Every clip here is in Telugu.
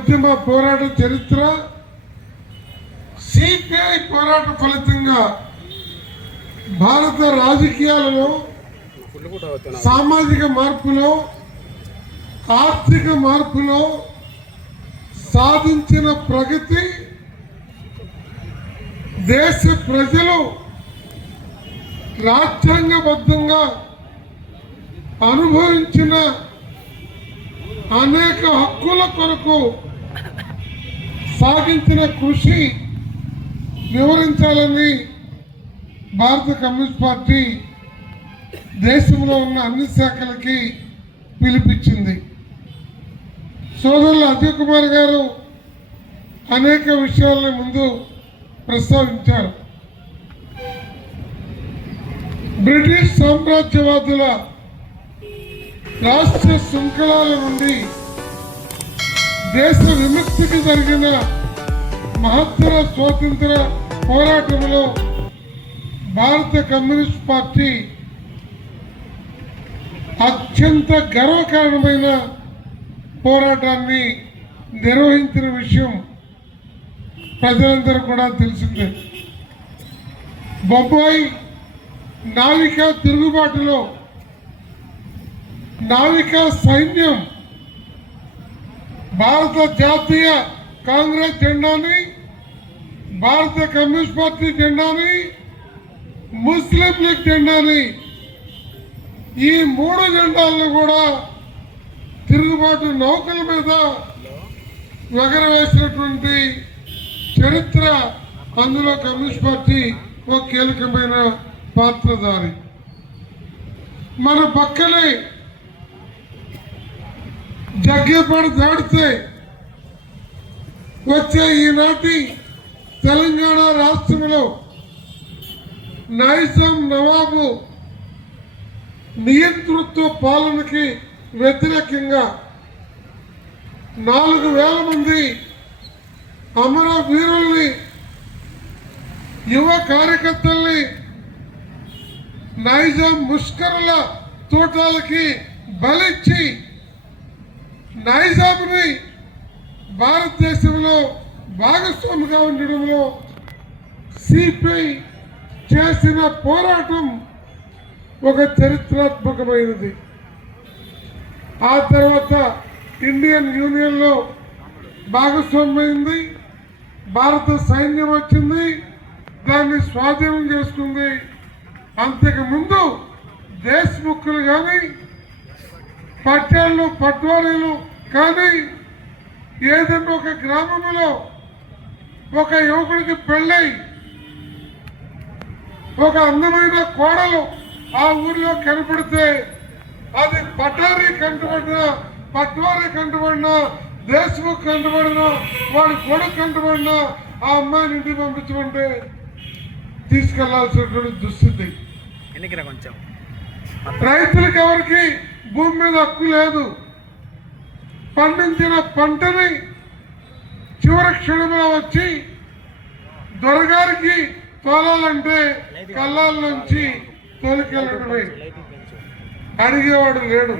ఉద్యమ పోరాట చరిత్ర సిపిఐ పోరాట ఫలితంగా భారత రాజకీయాలలో సామాజిక మార్పులో ఆర్థిక మార్పులో సాధించిన ప్రగతి దేశ ప్రజలు రాజ్యాంగబద్ధంగా అనుభవించిన అనేక హక్కుల కొరకు సాగించిన కృషి వివరించాలని భారత కమ్యూనిస్ట్ పార్టీ దేశంలో ఉన్న అన్ని శాఖలకి పిలిపించింది. సోదరులు అజయ్ కుమార్ గారు అనేక విషయాలను ముందు ప్రస్తావించారు. బ్రిటిష్ సామ్రాజ్యవాదుల రాష్ట్ర శృంఖలాల నుండి దేశ విముక్తికి జరిగిన మహత్తర స్వాతంత్ర పోరాటంలో భారత కమ్యూనిస్ట్ పార్టీ అత్యంత గర్వకారణమైన పోరాటాన్ని నిర్వహించిన విషయం ప్రజలందరూ కూడా తెలిసిందే. బొంబాయి నావికా తిరుగుబాటులో నావికా సైన్యం భారత జాతీయ కాంగ్రెస్ జెండాని భారత కమ్యూనిస్ట్ పార్టీ జెండాని ముస్లిం లీగ్ జెండాని ఈ మూడు జెండాలను కూడా తిరుగుబాటు నౌకల మీద ఎగరవేసినటువంటి చరిత్ర అందులో కమ్యూనిస్ట్ పార్టీ ఒక కీలకమైన పాత్రధారి. మన పక్కనే జగ్గేపాడు దాడితే వచ్చే ఈనాటి తెలంగాణ రాష్ట్రంలో నైజాం నవాబు నియంతృత్వ పాలనకి వ్యతిరేకంగా నాలుగు వేల మంది అమరవీరుల్ని యువ కార్యకర్తల్ని నైజాం ముష్కరుల తోటాలకి బలిచ్చి నైజాంని భారతదేశంలో భాగస్వామిగా ఉండడంలో సిపిఐ చేసిన పోరాటం ఒక చరిత్రాత్మకమైనది. ఆ తర్వాత ఇండియన్ యూనియన్లో భాగస్వామ్యమైంది భారత సైన్యం వచ్చింది దాన్ని స్వాధీనం చేసుకుంది. అంతకుముందు దేశముఖులు కానీ పట్టాళ్ళు పట్వారీలు కానీ ఏదైనా ఒక గ్రామంలో ఒక యువకుడికి పెళ్ళై ఒక అందమైన కోడలు ఆ ఊర్లో కనపడితే అది పటారీ కంటపడిన పట్వారీ కంటపడిన దేశముఖ్ కంటపడిన వాడి కొడుకు కంటపడిన ఆ అమ్మాయిని ఇంటికి పంపించమంటే తీసుకెళ్ళాల్సినటువంటి దుస్థితి. రైతులకు ఎవరికి భూమి మీద హక్కు లేదు. పండించిన పంటని చివరి క్షణంలో వచ్చి దొరగారికి తోలాలంటే కళ్ళాల నుంచి తోలికెళ్ళడమే. అడిగేవాడు లేడు.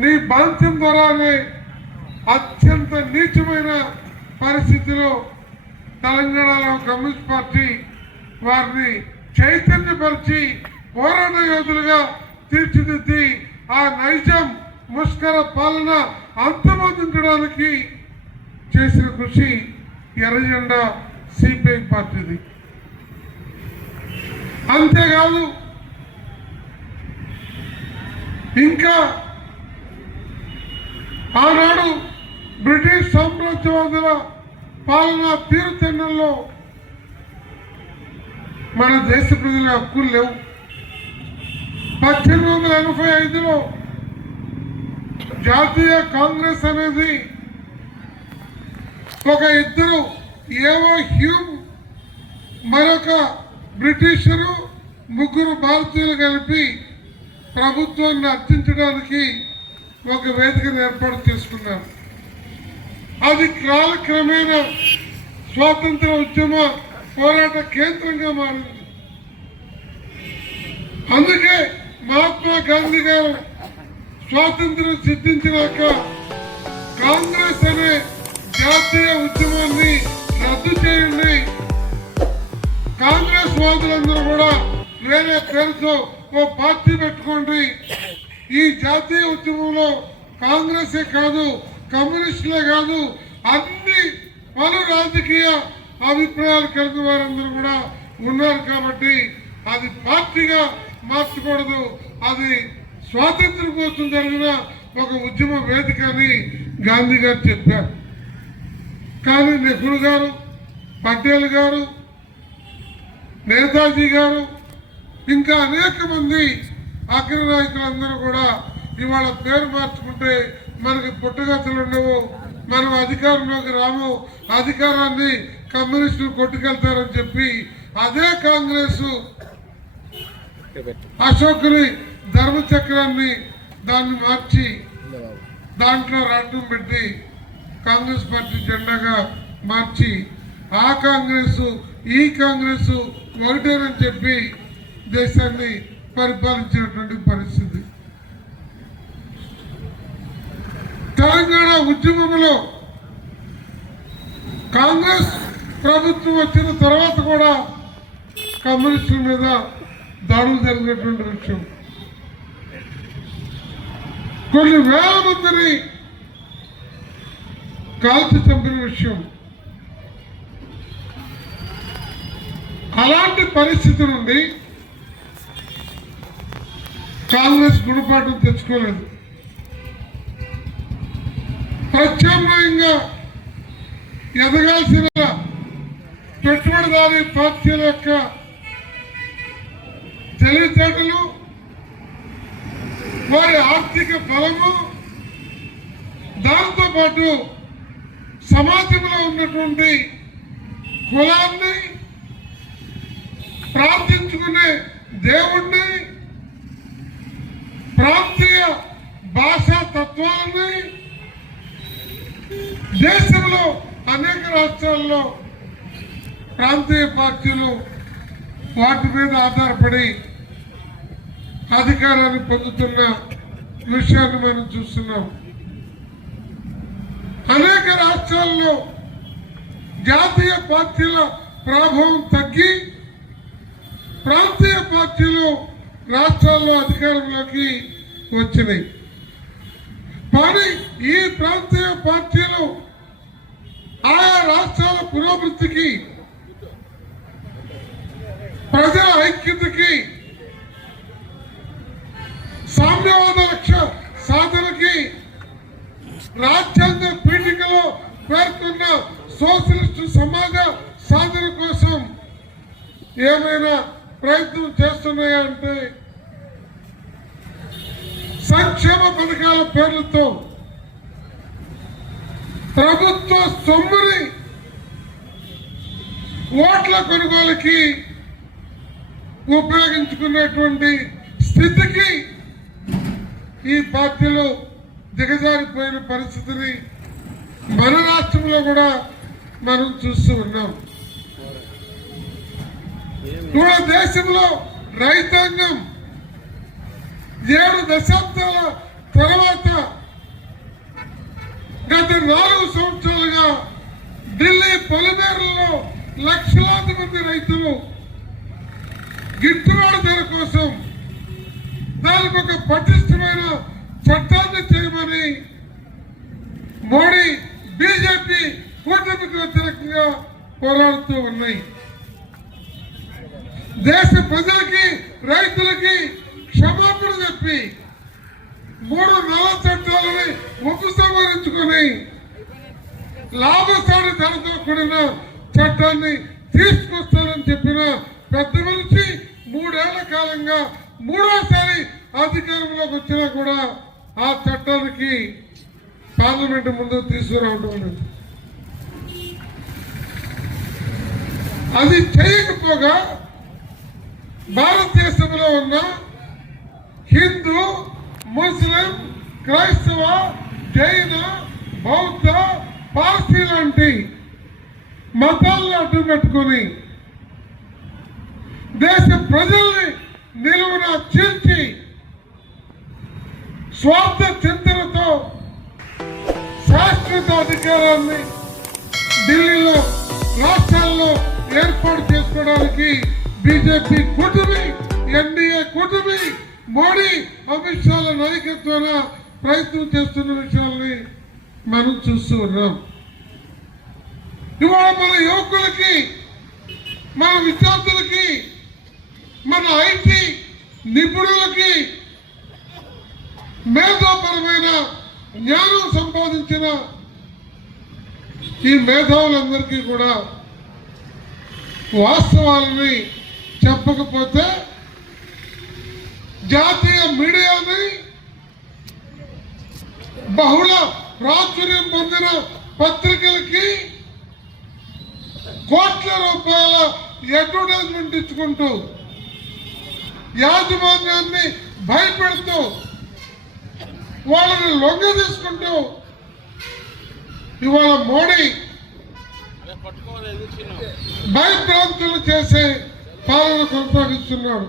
నీ బాంఛం ద్వారానే అత్యంత నీచమైన పరిస్థితిలో తెలంగాణలో కమ్యూనిస్ట్ పార్టీ వారిని చైతన్యపరిచి పోరాట యోధులుగా తీర్చిదిద్ది ఆ నైజం ముష్కర పాలన అంతమొందించడానికి చేసిన కృషి ఎర్రజెండా సిపిఐ పార్టీది. అంతేకాదు ఇంకా ఆనాడు బ్రిటిష్ సామ్రాజ్యవాదుల పాలన తీరుతెన్నుల్లో మన దేశ ప్రజల హక్కులు లేవు. పద్దెనిమిది వందల ఎనభై ఐదులో జాతీయ కాంగ్రెస్ అనేది ఒక ఇద్దరు ఏవో హ్యూమ్ మరొక బ్రిటిషరు ముగ్గురు భారతీయులు కలిపి ప్రభుత్వాన్ని అర్థించడానికి ఒక వేదికను ఏర్పాటు చేసుకున్నారు. అది కాలక్రమేణా స్వాతంత్ర ఉద్యమ పోరాట కేంద్రంగా మారింది. అందుకే మహాత్మా గాంధీ గారు స్వాతంత్రం సిద్ధించినాక కాంగ్రెస్ అనే జాతీయ ఉద్యమాన్ని రద్దు చేయండి. కాంగ్రెస్ వాదులందరూ కూడా వేరే పేరుతో ఓ పార్టీ పెట్టుకోండి. ఈ జాతీయ ఉద్యమంలో కాంగ్రెసే కాదు కమ్యూనిస్టులే కాదు అన్ని పలు రాజకీయ అభిప్రాయాలు కలిగిన వారందరూ కూడా ఉన్నారు కాబట్టి అది పార్టీగా మార్చకూడదు. అది స్వాతంత్రం కోసం జరిగిన ఒక ఉద్యమ వేదిక అని గాంధీ గారు చెప్పారు. కానీ నెహ్రూ గారు పటేల్ గారు నేతాజీ గారు ఇంకా అనేక మంది అగ్రనాయకులందరూ కూడా ఇవాళ పేరు మార్చుకుంటే మనకి పుట్టగతులు ఉండవు మనం అధికారంలోకి రాము అధికారాన్ని కమ్యూనిస్టులు కొట్టుకెళ్తారని చెప్పి అదే కాంగ్రెస్ అశోకుని ధర్మచక్రాన్ని దాన్ని మార్చి దాంట్లో రాట్నం పెట్టి కాంగ్రెస్ పార్టీ జెండాగా మార్చి ఆ కాంగ్రెస్ ఈ కాంగ్రెస్ ఒకటేనని చెప్పి దేశాన్ని పరిపాలించినటువంటి పరిస్థితి. తెలంగాణ ఉద్యమంలో కాంగ్రెస్ ప్రభుత్వం వచ్చిన తర్వాత కూడా కమ్యూనిస్టుల మీద దాడులు జరిగినటువంటి విషయం. కొన్ని వేల మందిని కాల్చి చంపిన విషయం. అలాంటి పరిస్థితి నుండి కాంగ్రెస్ గుణపాఠం తెచ్చుకోలేదు. ప్రత్యామ్నాయంగా ఎదగాల్సిన పెట్టుబడిదారి పార్టీల యొక్క తెలివితేటలు వారి ఆర్థిక బలము దాంతోపాటు సమాజంలో ఉన్నటువంటి కులాన్ని ప్రార్థించుకునే దేవుణ్ణి ప్రాంతీయ భాషా తత్వాన్ని దేశంలో అనేక రాష్ట్రాల్లో ప్రాంతీయ పార్టీలు వాటి మీద ఆధారపడి అధికారాన్ని పొందుతున్న విషయాన్ని మనం చూస్తున్నాం. అనేక రాష్ట్రాల్లో జాతీయ పార్టీల ప్రభావం తగ్గి ప్రాంతీయ పార్టీలు రాష్ట్రాల్లో అధికారంలోకి వచ్చినాయి. కానీ ఈ ప్రాంతీయ పార్టీలు ఆయా రాష్ట్రాల పురోభివృద్ధికి ప్రజల ఐక్యతకి సామ్యవాద లక్ష్య సాధనకి రాజ్యాంగ పీఠికలో పేర్కొన్న సోషలిస్ట్ సమాజ సాధన కోసం ఏమైనా ప్రయత్నం చేస్తున్నాయా అంటే సంక్షేమ పథకాల పేర్లతో ప్రభుత్వ సొమ్ముని ఓట్ల కొనుగోలుకి ఉపయోగించుకునేటువంటి స్థితికి ఈ పార్టీలు దిగజారిపోయిన పరిస్థితిని మన రాష్ట్రంలో కూడా మనం చూస్తూ ఉన్నాం. కూడా దేశంలో రైతాంగం ఏడు దశాబ్దాల తర్వాత గత నాలుగు సంవత్సరాలుగా ఢిల్లీ పొలిమేరల్లో లక్షలాది మంది రైతులు గిట్టుబాటు ధర కోసం దానికి ఒక పటిష్టమైన చట్టాన్ని చేయమని మోడీ బీజేపీ కూటమికి వ్యతిరేకంగా పోరాడుతూ ఉన్నాయి. దేశ ప్రజలకి రైతులకి క్షమాపణ చెప్పి మూడు నల్ల చట్టాలని ఉపసంహరించుకొని లాభసాటి ధరతో కూడిన చట్టాన్ని తీసుకొస్తానని చెప్పిన పెద్ద మనిషి మూడేళ్ళ కాలంగా మూడోసారి అధికారంలోకి వచ్చినా కూడా ఆ చట్టానికి పార్లమెంట్ ముందు తీసుకురావడం లేదు. అది చేయకపోగా భారతదేశంలో ఉన్న హిందూ ముస్లిం క్రైస్తవ జైన బౌద్ధ పార్సీ లాంటి మతాలను అడ్డు పెట్టుకొని దేశ ప్రజల్ని నిలువున చీల్చి స్వార్థ చింతనతో శాశ్వత అధికారాన్ని ఢిల్లీలో రాష్ట్రాల్లో ఏర్పాటు చేసుకోవడానికి బీజేపీ కూటమి ఎన్డీఏ కూటమి మోడీ అమిత్ షాల నాయకత్వాన ప్రయత్నం చేస్తున్న విషయాల్ని మనం చూస్తూ ఉన్నాం. ఇవాళ మన యువకులకి మన విద్యార్థులకి మన ఐటీ నిపుణులకి మేధోపరమైన జ్ఞానం సంపాదించిన ఈ మేధావులందరికీ కూడా వాస్తవాలని చెప్పకపోతే జాతీయ మీడియాని బహుళ ప్రాచుర్యం పొందిన పత్రికలకి కోట్ల రూపాయల అడ్వర్టైజ్మెంట్ ఇచ్చుకుంటూ యాజమాన్యాన్ని భయపెడుతూ వాళ్ళని లొంగ తీసుకుంటూ ఇవాళ మోడీ భయభ్రాంతులు చేసే పాలన కొనసాగిస్తున్నాడు.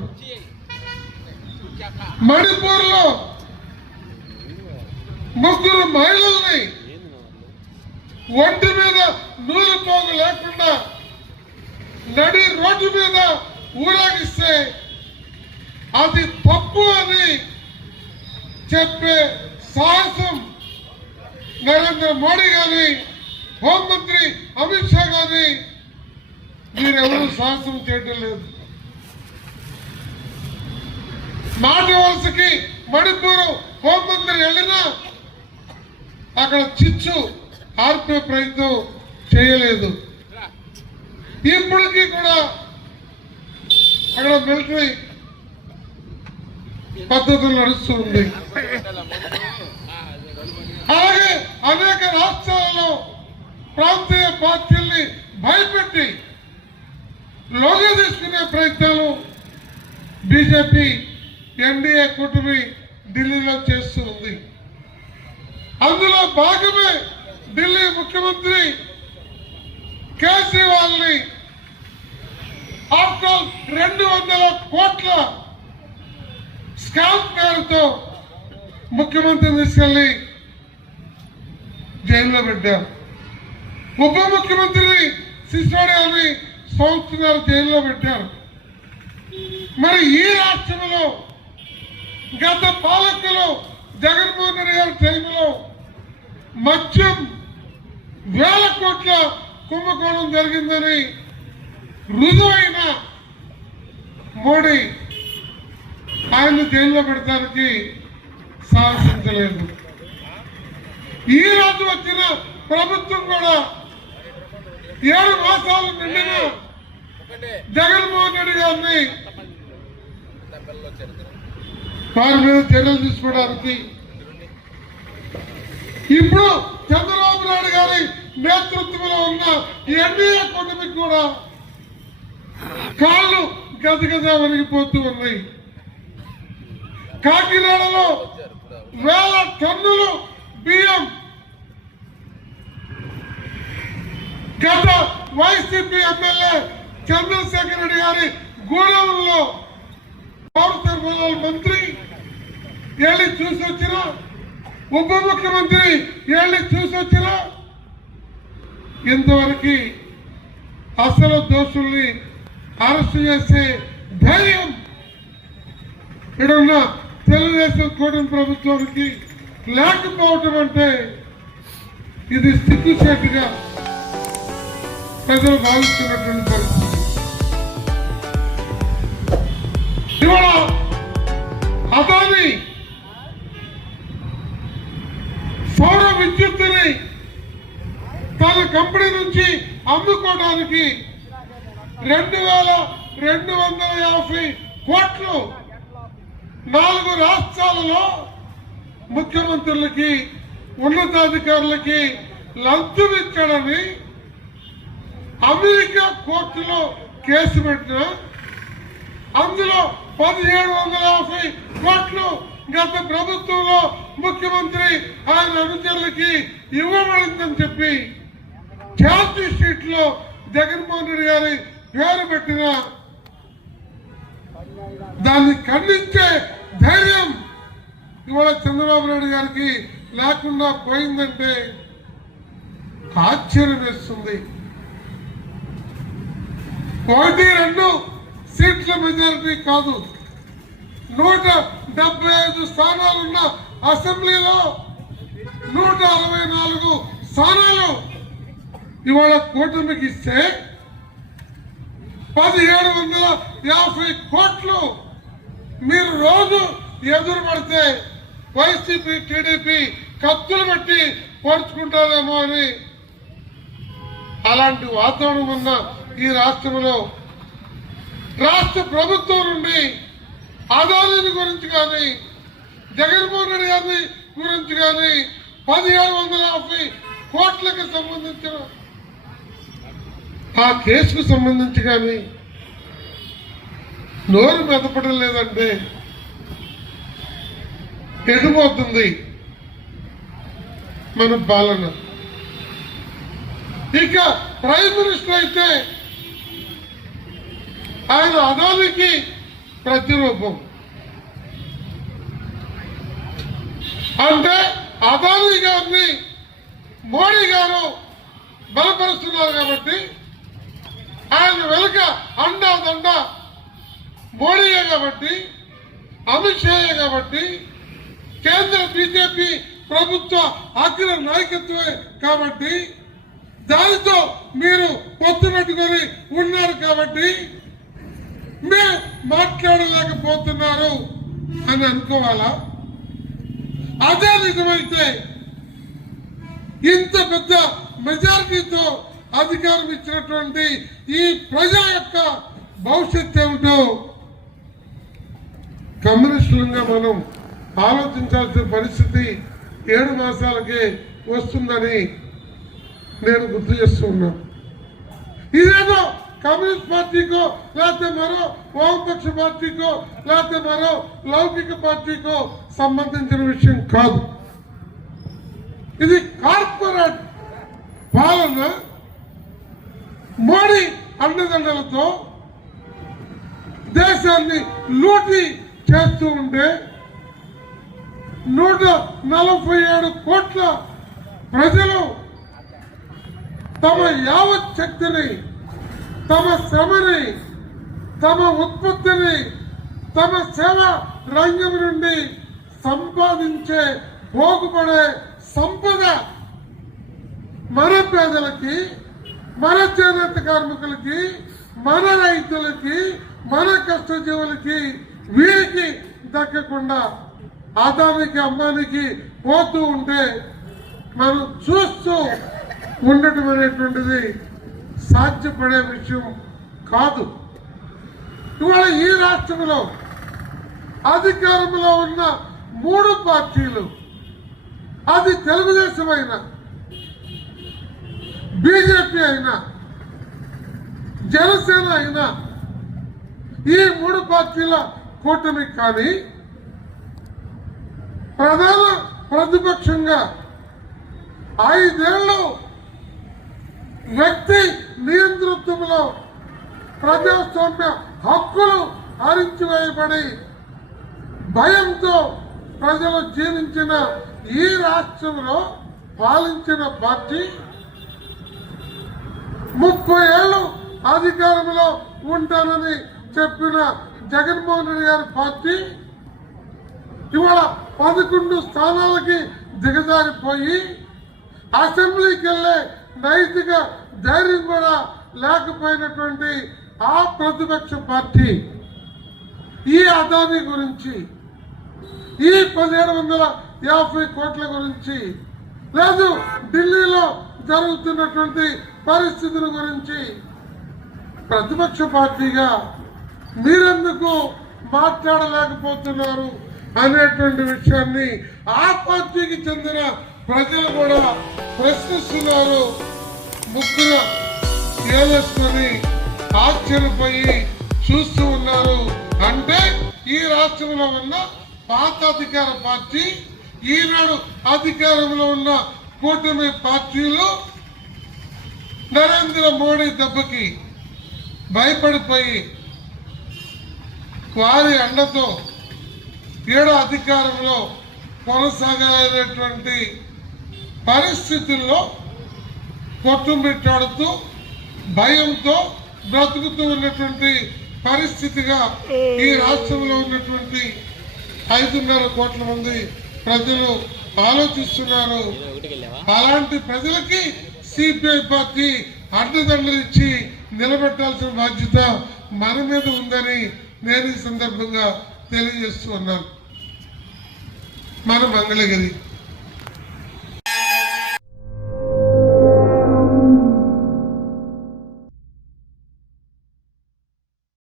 మణిపూర్లో ముగ్గురు మహిళల్ని ఒంటి మీద నూలు పోగు లేకుండా నడి రోడ్డు మీద ఊరేగిస్తే అది తప్పు అని చెప్పే సాహసం నరేంద్ర మోడీ గారి హోంమంత్రి అమిత్ షా గారి మీరెవరూ సాహసం చేయటం లేదు. నాటి వలసకి మణిపూర్ హోంమంత్రి వెళ్ళినా అక్కడ చిచ్చు ఆర్పే ప్రయత్నం చేయలేదు. ఇప్పటికీ కూడా అక్కడ మిలిటరీ పద్ధతులు నడుస్తుంది అలాగే అనేక రాష్ట్రాలలో ప్రాంతీయ పార్టీల్ని భయపెట్టి లోగా తీసుకునే ప్రయత్నాలు బీజేపీ ఎన్డీఏ కూటమి ఢిల్లీలో చేస్తూ ఉంది. అందులో భాగమే ఢిల్లీ ముఖ్యమంత్రి కేజ్రీవాల్ని ఆఫ్టర్ రెండు వందల కోట్ల స్కామ్ పేరుతో ముఖ్యమంత్రి తీసుకెళ్ళి జైల్లో పెట్టారు ఉప ముఖ్యమంత్రిని సిసోడియాని సంవత్సరాలు జైల్లో పెట్టారు మరి ఈ రాష్ట్రంలో గత పాలకులు జగన్మోహన్ రెడ్డి గారి టైంలో మద్యం వేల కోట్ల కుంభకోణం జరిగిందని రుజువైన మోడీ ఆయన జైల్లో పెడతానికి సాహసించలేదు. ఈ రోజు వచ్చిన ప్రభుత్వం కూడా ఏడు మాసాలు నిండిన జగన్మోహన్ రెడ్డి గారిని వారి మీద చర్యలు తీసుకోవడానికి ఇప్పుడు చంద్రబాబు నాయుడు గారి నేతృత్వంలో ఉన్న ఎన్డీఏ కూటమికి కూడా కాళ్ళు గజగజ వణిగిపోతూ ఉన్నాయి. కాకినాడలో వేల టన్నులు బియ్యం. గత వైసీపీ ఎమ్మెల్యే చంద్రశేఖర్ రెడ్డి గారి గూడెంలో పౌర సరఫరాల మంత్రి వెళ్ళి చూసి వచ్చిన ఉప ముఖ్యమంత్రి వెళ్ళి చూసి వచ్చిన ఇంతవరకు అసలు దోషుల్ని అరెస్ట్ చేసే ధైర్యం ఇక్కడున్న తెలుగుదేశం కూటమి ప్రభుత్వానికి లేకపోవటం అంటే ఇది సిగ్గుచేటుగా ప్రజలు భావిస్తున్నటువంటి పరిస్థితి. ఇవాళ అదాని సౌర విద్యుత్తుని తన కంపెనీ నుంచి అమ్ముకోవడానికి రెండు వేల రెండు వందల యాభై కోట్లు నాలుగు రాష్ట్రాలలో ముఖ్యమంత్రులకి ఉన్నతాధికారులకి లంచం ఇచ్చాడని అమెరికా కోర్టులో కేసు పెట్టిన అందులో పదిహేడు వందల యాభై కోట్లు గత ప్రభుత్వంలో ముఖ్యమంత్రి ఆయన అనుచరులకి ఇవ్వబడిందని చెప్పి ఛార్జీ షీట్లో జగన్మోహన్ రెడ్డి గారి పేరు పెట్టిన దాన్ని ఖండించే ధైర్యం ఇవాళ చంద్రబాబు నాయుడు గారికి లేకుండా పోయిందంటే ఆశ్చర్యం వేస్తుంది. ఒకటి రెండు సీట్ల మెజారిటీ కాదు. నూట డెబ్బై ఐదు స్థానాలున్న అసెంబ్లీలో నూట అరవై నాలుగు స్థానాలు ఇవాళ కూటమికి ఇస్తే పదిహేడు వందల యాభై కోట్లు మీరు రోజు ఎదురు పడితే వైసీపీ టీడీపీ కత్తులు బట్టి పోడ్చుకుంటారేమో అని అలాంటి వాతావరణం ఉన్న ఈ రాష్ట్రంలో రాష్ట్ర ప్రభుత్వం నుండి అదాని గురించి కానీ జగన్మోహన్ రెడ్డి గారిని గురించి కానీ పదిహేడు వందల యాభై కోట్లకు సంబంధించిన ఆ కేసుకు సంబంధించి కానీ నోరు మెదపడం లేదంటే ఎటుపోతుంది మన పాలన. ఇక ప్రైమ్ మినిస్టర్ అయితే ఆయన అదానికి ప్రతిరూపం. అంటే అదాని గారిని మోడీ గారు బలపరుస్తున్నారు కాబట్టి ఆయన వెనుక అండా దండా మోడీయే కాబట్టి అమిత్ షాయే కాబట్టి కేంద్ర బీజేపీ ప్రభుత్వ అగ్ర నాయకత్వమే కాబట్టి దానితో మీరు పొత్తు పెట్టుకొని ఉన్నారు కాబట్టి మీరు మాట్లాడలేకపోతున్నారు అని అనుకోవాలా? అదే నిజమైతే ఇంత పెద్ద మెజారిటీతో అధికారం ఇచ్చినటువంటి ఈ ప్రజల యొక్క భవిష్యత్తు ఏమిటో కమ్యూనిస్టులుగా మనం ఆలోచించాల్సిన పరిస్థితి ఏడు మాసాలకే వస్తుందని నేను గుర్తు చేస్తున్నాను ఇదేదో కమ్యూనిస్ట్ పార్టీకో లేకపోతే మరో వామపక్ష పార్టీకో లేకపోతే మరో లౌకిక పార్టీకో సంబంధించిన విషయం కాదు. ఇది కార్పొరేట్ పాలన మోడీ అండదండలతో దేశాన్ని లూటి చేస్తూ ఉంటే నూట నలభై ఏడు కోట్ల ప్రజలు తమ యావత్ శక్తిని తమ శ్రమని తమ ఉత్పత్తిని తమ సేవ రంగం నుండి సంపాదించే పోగుపడే సంపద మన పేదలకి మన చేనేత కార్మికులకి మన రైతులకి మన కష్టజీవులకి వీరికి దక్కకుండా ఆదానికి అమ్మానికి పోతూ ఉంటే మనం చూస్తూ ఉండటం అనేటువంటిది సాధ్యపడే విషయం కాదు. ఇవాళ ఈ రాష్ట్రంలో అధికారంలో ఉన్న మూడు పార్టీలు అది తెలుగుదేశం అయినా బీజేపీ అయినా జనసేన అయినా ఈ మూడు పార్టీల కూటమి కానీ ప్రధాన ప్రతిపక్షంగా ఐదేళ్ళు వ్యక్తి నియంతృత్వంలో ప్రజాస్వామ్య హక్కులు హరించివేయబడి భయంతో ప్రజలు జీవించిన ఈ రాష్ట్రంలో పాలించిన పార్టీ ముప్పై ఏళ్ళు అధికారంలో ఉంటానని చెప్పిన జగన్మోహన్ రెడ్డి గారి పార్టీ ఇవాళ పదకొండు స్థానాలకి దిగజారిపోయి అసెంబ్లీకి వెళ్ళే నైతిక ధైర్యం కూడా లేకపోయినటువంటి ఆ ప్రతిపక్ష పార్టీ ఈ అదాని గురించి ఈ పదిహేడు వందల యాభై కోట్ల గురించి లేదు ఢిల్లీలో జరుగుతున్నటువంటి పరిస్థితుల గురించి ప్రతిపక్ష పార్టీగా మీరెందుకు మాట్లాడలేకపోతున్నారు అనేటువంటి విషయాన్ని ఆ పార్టీకి చెందిన ప్రజలు కూడా ప్రశ్నిస్తున్నారు. ముగ్గుర ఏలేసుకొని ఆశ్చర్యపోయి చూస్తూ ఉన్నారు. అంటే ఈ రాష్ట్రంలో ఉన్న పాత అధికార పార్టీ ఈనాడు అధికారంలో ఉన్న కూటమి పార్టీలు నరేంద్ర మోడీ దెబ్బకి భయపడిపోయి వారి అండతో ఏడో కొట్టుమిట్టాడుతూ భయంతో బ్రతుకుతూ ఉన్నటువంటి పరిస్థితిగా ఈ రాష్ట్రంలో ఉన్నటువంటి ఐదున్నర కోట్ల మంది ప్రజలు ఆలోచిస్తున్నారు. అలాంటి ప్రజలకి సిపిఐ పార్టీ అడ్డదండలు ఇచ్చి నిలబెట్టాల్సిన బాధ్యత మన మీద ఉందని నేను ఈ సందర్భంగా తెలియజేస్తూ ఉన్నాను. మన మంగళగిరి